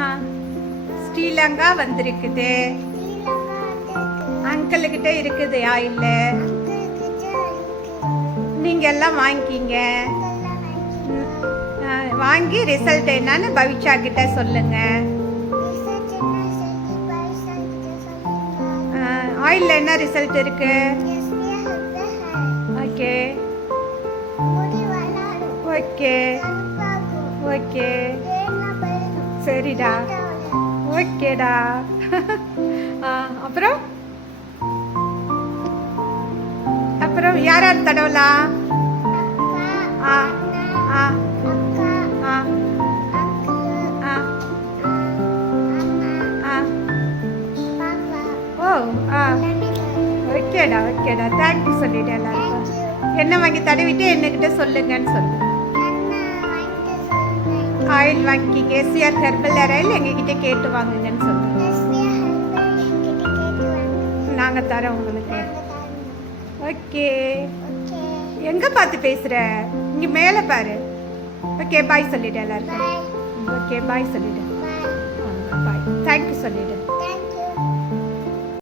ஆ ஸ்ரீலங்கா வந்திருக்குது. அங்கிள்கிட்ட இருக்குது ஆயில். நீங்க எல்லாம் வாங்கிக்கிங்க. வாங்கி ரிசல்ட் என்னன்னு பவிச்சா கிட்ட சொல்லுங்க. ஆயில்ல என்ன ரிசல்ட் இருக்கு? ஓகே ஓகே ஓகே சரிடா. ஓகேடா. அப்புறம் அப்புறம் யார் யார் தடவலாம்? ஆ ஆ ஆ ஆ ஆ ஓ ஆ ஓகேடா ஓகேடா. தேங்க்யூ சொல்லிவிடு எல்லாருக்கும். என்ன வாங்கி தடவிட்டு என்கிட்ட சொல்லுங்கன்னு சொல்லு. ஆயில் வாங்கிக்கிங்க. எஸ்விஆர் ஹெர்பல் ஆயில் எங்ககிட்ட கேட்டு வாங்குங்கன்னு சொல்லு. நாங்கள் தரோம் உங்களுக்கு. ஓகே. எங்கே பார்த்து பேசுகிற? இங்கே மேலே பாரு. ஓகே பாய் சொல்லிவிடு எல்லாருக்கும். ஓகே பாய் சொல்லிவிடு. பாய். தேங்க்யூ சொல்லிவிடு.